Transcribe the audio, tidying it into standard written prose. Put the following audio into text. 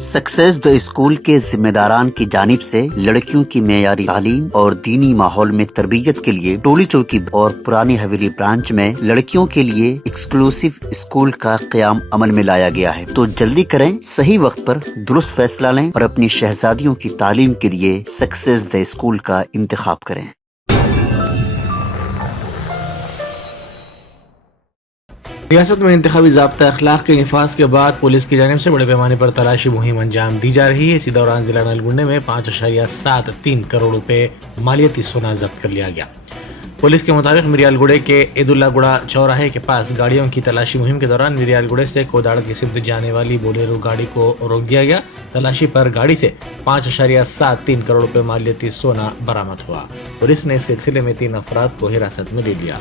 Success the school के जिम्मेदारान की जानिब से लड़कियों की मेयारी तालीम और दीनी माहौल में तरबियत के लिए टोली चौकी और पुरानी हवेली ब्रांच में लड़कियों के लिए एक्सक्लूसिव स्कूल का क़याम अमल में लाया गया है। तो जल्दी करें, सही वक्त पर दुरुस्त फैसला लें और अपनी शहजादियों की तालीम के लिए सक्सेस द स्कूल का इंतखाब करें। रियासत में इंतखाबी ज़ाब्ता अखलाक के निफाज के बाद पुलिस की जानिब से बड़े पैमाने पर तलाशी मुहिम अंजाम दी जा रही है। इसी दौरान जिला नलगुंडे में 5.73 करोड़ रुपए मालियती सोना जब्त कर लिया गया। पुलिस के मुताबिक मिरियालगुड़े के ईदुल्लागुड़ा चौराहे के पास गाड़ियों की तलाशी मुहिम के दौरान मिरियालगुड़े से कोदाड़ की सिमत जाने वाली बोलेरो गाड़ी को रोक दिया गया। तलाशी पर गाड़ी से 5.73 करोड़ रुपए मालियती सोना बरामद हुआ। पुलिस ने इस सिलसिले में 3 अफराद को हिरासत में ले लिया।